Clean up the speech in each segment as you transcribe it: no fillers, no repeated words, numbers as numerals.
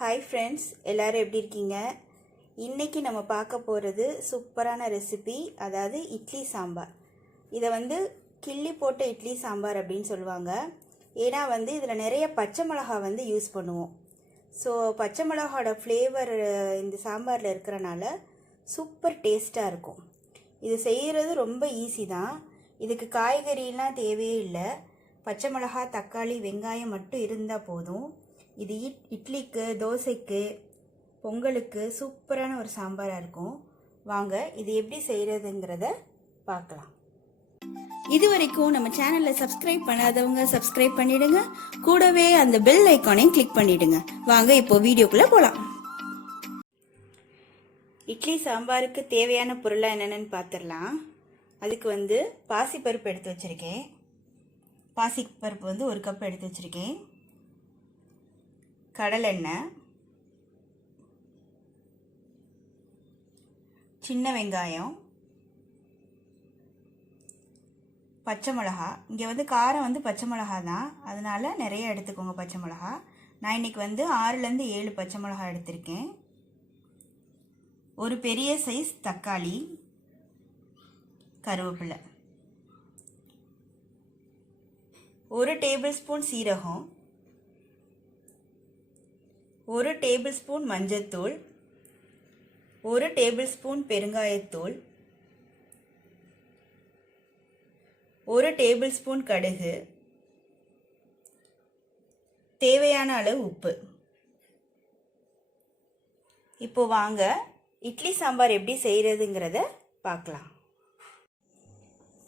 Hi friends, எல்லோரும் எப்படி இருக்கீங்க? இன்றைக்கி நம்ம பார்க்க போகிறது சூப்பரான ரெசிபி, அதாவது இட்லி சாம்பார். இதை கிள்ளி போட்ட இட்லி சாம்பார் அப்படின்னு சொல்லுவாங்க. ஏன்னா இதில் நிறைய பச்சை மிளகா யூஸ் பண்ணுவோம். ஸோ பச்சை மிளகாவோட ஃப்ளேவர் இந்த சாம்பாரில் இருக்கிறனால சூப்பர் டேஸ்ட்டாக இருக்கும். இது செய்கிறது ரொம்ப ஈஸி தான். இதுக்கு காய்கறிலாம் தேவையே இல்லை. பச்சை மிளகா, தக்காளி, வெங்காயம் மட்டும் இருந்தால் போதும். இது இட்லிக்கு, தோசைக்கு, பொங்கலுக்கு சூப்பரான ஒரு சாம்பாராக இருக்கும். வாங்க இது எப்படி செய்கிறதுங்கிறத பார்க்கலாம். இது வரைக்கும் நம்ம சேனலில் சப்ஸ்கிரைப் பண்ணாதவங்க சப்ஸ்கிரைப் பண்ணிடுங்க. கூடவே அந்த பெல் ஐக்கானையும் கிளிக் பண்ணிடுங்க. வாங்க இப்போ வீடியோக்குள்ளே போகலாம். இட்லி சாம்பாருக்கு தேவையான பொருளாக என்னென்னு பார்த்துடலாம். அதுக்கு பாசிப்பருப்பு எடுத்து வச்சுருக்கேன். பாசிப்பருப்பு 1 கப் எடுத்து வச்சுருக்கேன். கடலெண்ணெய், சின்ன வெங்காயம், பச்சை மிளகா. இங்கே காரம் பச்சை மிளகா தான், அதனால நிறைய எடுத்துக்கோங்க பச்சை மிளகா. நான் இன்னைக்கு 6லேருந்து 7 பச்சை மிளகா எடுத்திருக்கேன். ஒரு பெரிய சைஸ் தக்காளி, கருவேப்பிலை, 1 டேபிள் ஸ்பூன் சீரகம், 1 டேபிள் ஸ்பூன் மஞ்சத்தூள், 1 டேபிள் ஸ்பூன் பெருங்காயத்தூள், 1 டேபிள் ஸ்பூன் கடுகு, தேவையான அளவு உப்பு. இப்போ வாங்க இட்லி சாம்பார் எப்படி செய்கிறதுங்கிறத பார்க்கலாம்.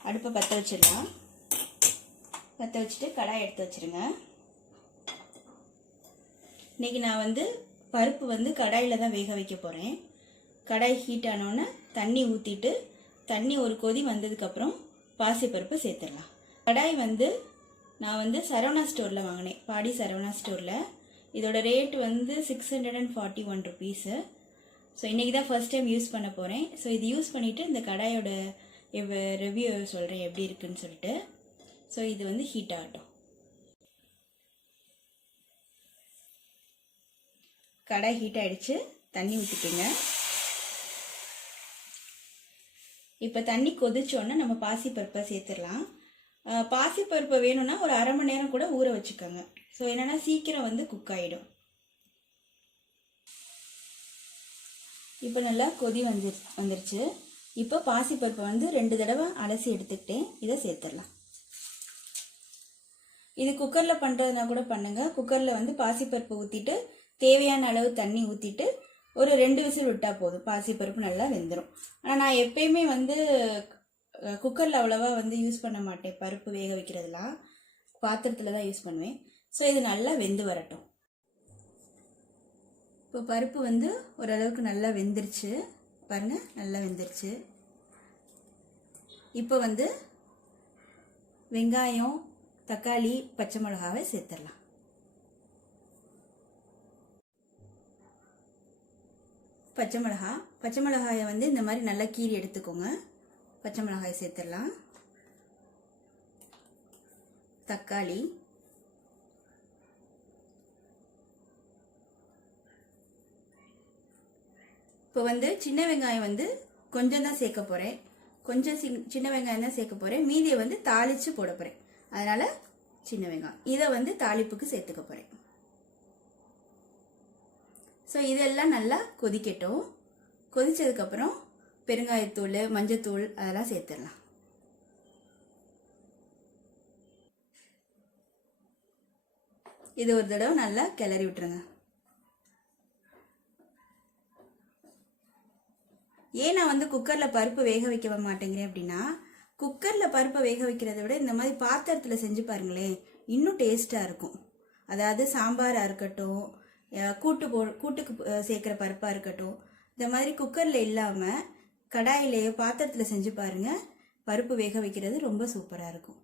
அடுப்பை பற்ற வச்சிடலாம். பற்ற வச்சுட்டு கடாய் எடுத்து வச்சுருங்க. இன்றைக்கி நான் பருப்பு கடாயில் தான் வேக வைக்க போகிறேன். கடாய் ஹீட் ஆனோன்னே தண்ணி ஊற்றிட்டு, தண்ணி ஒரு கொதி வந்ததுக்கப்புறம் பாசிப்பருப்பு சேர்த்துடலாம். கடாய் நான் சரவணா ஸ்டோரில் வாங்கினேன். பாடி சரவணா ஸ்டோரில். இதோட ரேட் 641 ருபீஸு. ஸோ இன்றைக்கி தான் ஃபர்ஸ்ட் டைம் யூஸ் பண்ண போகிறேன். ஸோ இது யூஸ் பண்ணிவிட்டு இந்த கடாயோட ரிவ்யூ சொல்கிறேன் எப்படி இருக்குன்னு சொல்லிட்டு. ஸோ இது ஹீட் ஆகட்டும். கடாய் ஹீட் ஆகிடுச்சு. தண்ணி ஊற்றிக்கோங்க. இப்போ தண்ணி கொதிச்சோன்னே நம்ம பாசிப்பருப்பை சேர்த்துடலாம். பாசிப்பருப்பை வேணும்னா ஒரு அரை மணி நேரம் கூட ஊற வச்சுக்கோங்க. ஸோ என்னென்னா சீக்கிரம் குக் ஆகிடும். இப்போ நல்லா கொதி வந்துருச்சு. இப்போ பாசிப்பருப்பை 2 தடவை அலசி எடுத்துக்கிட்டேன். இதை சேர்த்துடலாம். இது குக்கரில் பண்ணுறதுனா கூட பண்ணுங்கள். குக்கரில் பாசிப்பருப்பு ஊற்றிட்டு தேவையான அளவு தண்ணி ஊற்றிட்டு ஒரு 2 விசில் விட்டால் போதும். பாசிப்பருப்பு நல்லா வெந்துடும். ஆனால் நான் எப்பயுமே குக்கரில் அவ்வளோவா யூஸ் பண்ண மாட்டேன். பருப்பு வேக வைக்கிறதுலாம் பாத்திரத்தில் தான் யூஸ் பண்ணுவேன். ஸோ இது நல்லா வெந்து வரட்டும். இப்போ பருப்பு ஓரளவுக்கு நல்லா வெந்துருச்சு. பாருங்கள், நல்லா வெந்துருச்சு. இப்போ வெங்காயம், தக்காளி, பச்சை மிளகாவை சேர்த்துடலாம். பச்சை மிளகாயை இந்த மாதிரி நல்லா கீறி எடுத்துக்கோங்க. பச்சை மிளகாயை சேர்த்துடலாம். தக்காளி, இப்போ சின்ன வெங்காயம் கொஞ்சம் தான் சேர்க்க போகிறேன். கொஞ்சம் சின்ன வெங்காயம் தான் சேர்க்க போகிறேன். மீதியை தாளித்து போட போகிறேன். அதனால் சின்ன வெங்காயம் இதை தாளிப்புக்கு சேர்த்துக்க போகிறேன். ஸோ இதெல்லாம் நல்லா கொதிக்கட்டும். கொதித்ததுக்கப்புறம் பெருங்காயத்தூள், மஞ்சத்தூள் அதெல்லாம் சேர்த்துடலாம். இது ஒரு தடவை நல்லா கிளறி விட்டுருங்க. ஏன் நான் குக்கரில் பருப்பு வேக வைக்க மாட்டேங்கிறேன் அப்படின்னா, குக்கரில் பருப்பை வேக வைக்கிறத விட இந்த மாதிரி பாத்திரத்தில் செஞ்சு பாருங்களேன், இன்னும் டேஸ்ட்டாக இருக்கும். அதாவது சாம்பாராக இருக்கட்டும், கூட்டுக்கு சேர்க்குற பருப்பாக இருக்கட்டும், இந்த மாதிரி குக்கரில் இல்லாமல் கடாயிலேயே பாத்திரத்தில் செஞ்சு பாருங்கள். பருப்பு வேக வைக்கிறது ரொம்ப சூப்பராக இருக்கும்.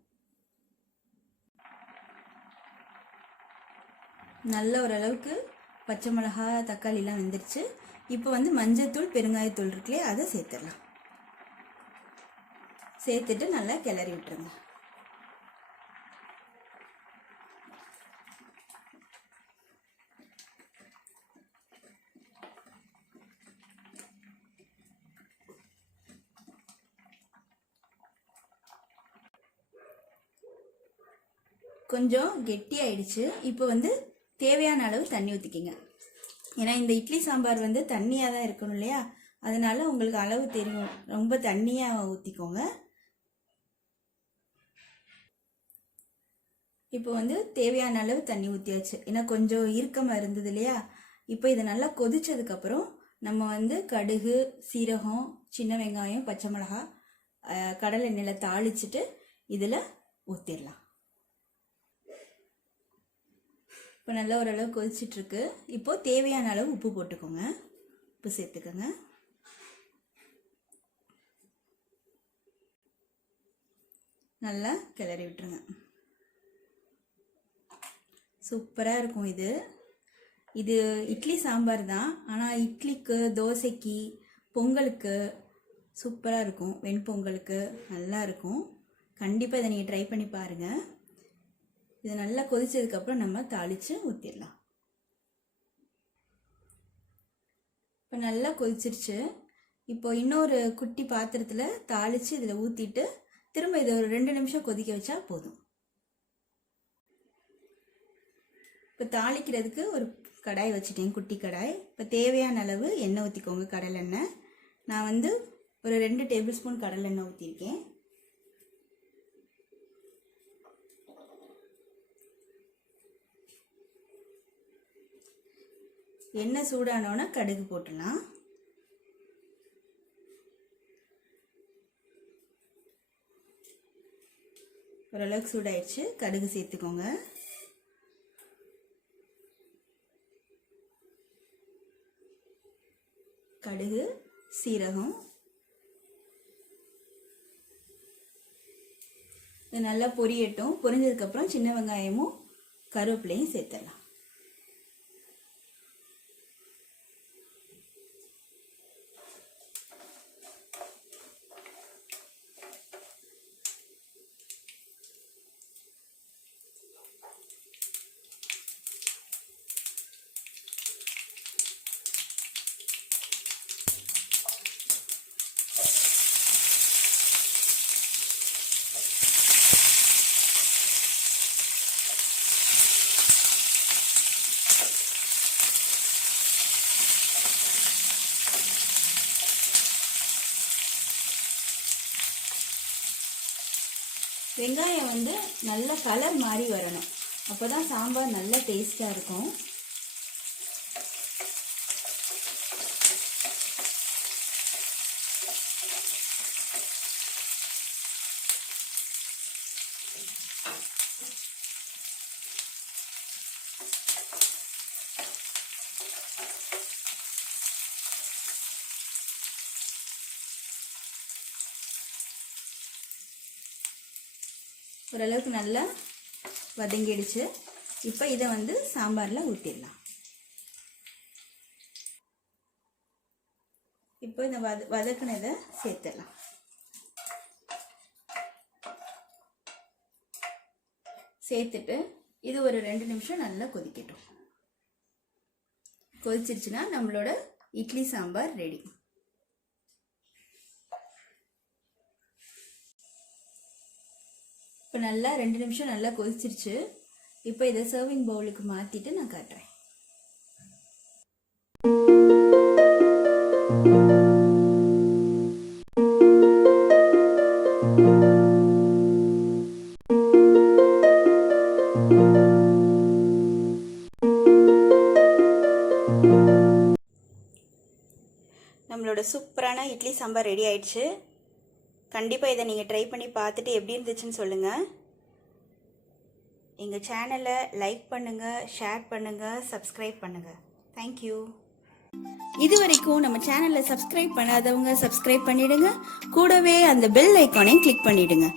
நல்ல ஓரளவுக்கு பச்சை மிளகா, தக்காளிலாம் வெந்துருச்சு. இப்போ மஞ்சத்தூள், பெருங்காயத்தூள் இருக்குல்லையே, அதை சேர்த்துடலாம். சேர்த்துட்டு நல்லா கிளறி விட்டுருங்க. கொஞ்சம் கெட்டியாயிடுச்சு. இப்போ வந்து தேவையான அளவு தண்ணி ஊற்றிக்கிங்க. ஏன்னா இந்த இட்லி சாம்பார் வந்து தண்ணியாக தான் இருக்கணும் இல்லையா, அதனால உங்களுக்கு அளவு தெரியும், ரொம்ப தண்ணியாக ஊற்றிக்கோங்க. இப்போ வந்து தேவையான அளவு தண்ணி ஊற்றியாச்சு. ஏன்னா கொஞ்சம் இறுக்கமாக இருந்தது இல்லையா. இப்போ இதை நல்லா கொதிச்சதுக்கப்புறம் நம்ம வந்து கடுகு, சீரகம், சின்ன வெங்காயம், பச்சை மிளகா, கடலை எண்ணெயில் தாளிச்சிட்டு இதில் ஊற்றிடலாம். இப்போ நல்லா ஓரளவு கொதிச்சிட்ருக்கு. இப்போது தேவையான அளவு உப்பு போட்டுக்கோங்க. உப்பு சேர்த்துக்கோங்க. நல்லா கிளறி விட்டுருங்க. சூப்பராக இருக்கும் இது. இது இட்லி சாம்பார் தான், ஆனால் இட்லிக்கு, தோசைக்கு, பொங்கலுக்கு சூப்பராக இருக்கும். வெண்பொங்கலுக்கு நல்லா இருக்கும். கண்டிப்பாக இதை நீங்கள் ட்ரை பண்ணி பாருங்கள். இது நல்லா கொதிச்சதுக்கப்புறம் நம்ம தாளித்து ஊற்றிடலாம். இப்போ நல்லா கொதிச்சிருச்சு. இப்போ இன்னொரு குட்டி பாத்திரத்தில் தாளித்து இதில் ஊற்றிட்டு திரும்ப இதை ஒரு 2 நிமிஷம் கொதிக்க வச்சா போதும். இப்போ தாளிக்கிறதுக்கு ஒரு கடாய் வச்சுட்டேன், குட்டி கடாய். இப்போ தேவையான அளவு எண்ணெய் ஊற்றிக்கோங்க, கடலெண்ணெய். நான் வந்து ஒரு 2 டேபிள் ஸ்பூன் கடலெண்ணெய் ஊற்றிருக்கேன். எண்ணெய் சூடானோன்னா கடுகு போட்டுடலாம். ஓரளவுக்கு சூடாயிடுச்சு. கடுகு சேர்த்துக்கோங்க. கடுகு, சீரகம் இது நல்லா பொரியட்டும். பொரிஞ்சதுக்கப்புறம் சின்ன வெங்காயமும் கருவேப்பிலையும் சேர்த்துடலாம். வெங்காயம் வந்து நல்ல கலர் மாதிரி வரணும், அப்போ தான் சாம்பார் நல்ல டேஸ்டாக இருக்கும். ஓரளவுக்கு நல்லா வதங்கிடுச்சு. இப்போ இதை வந்து சாம்பாரில் ஊற்றிடலாம். இப்போ இந்த வதக்குனதை சேர்த்துடலாம். சேர்த்துட்டு இது ஒரு 2 நிமிஷம் நல்லா கொதிக்கட்டும். கொதிச்சிருச்சுன்னா நம்மளோட இட்லி சாம்பார் ரெடி. இப்போ நல்லா 2 நிமிஷம் நல்லா கொதிச்சிருச்சு. இப்போ இதை சர்விங் பவுலுக்கு மாற்றிட்டு நான் காட்டுறேன். நம்மளோட சூப்பரான இட்லி சாம்பார் ரெடி ஆயிடுச்சு. கண்டிப்பாக இதை நீங்கள் ட்ரை பண்ணி பார்த்துட்டு எப்படி இருந்துச்சுன்னு சொல்லுங்கள். எங்கள் சேனலை லைக் பண்ணுங்கள், ஷேர் பண்ணுங்கள், சப்ஸ்கிரைப் பண்ணுங்கள். தேங்க்யூ. இது வரைக்கும் நம்ம சேனலை சப்ஸ்கிரைப் பண்ணாதவங்க சப்ஸ்கிரைப் பண்ணிவிடுங்க. கூடவே அந்த பெல் ஐக்கானையும் கிளிக் பண்ணிவிடுங்க.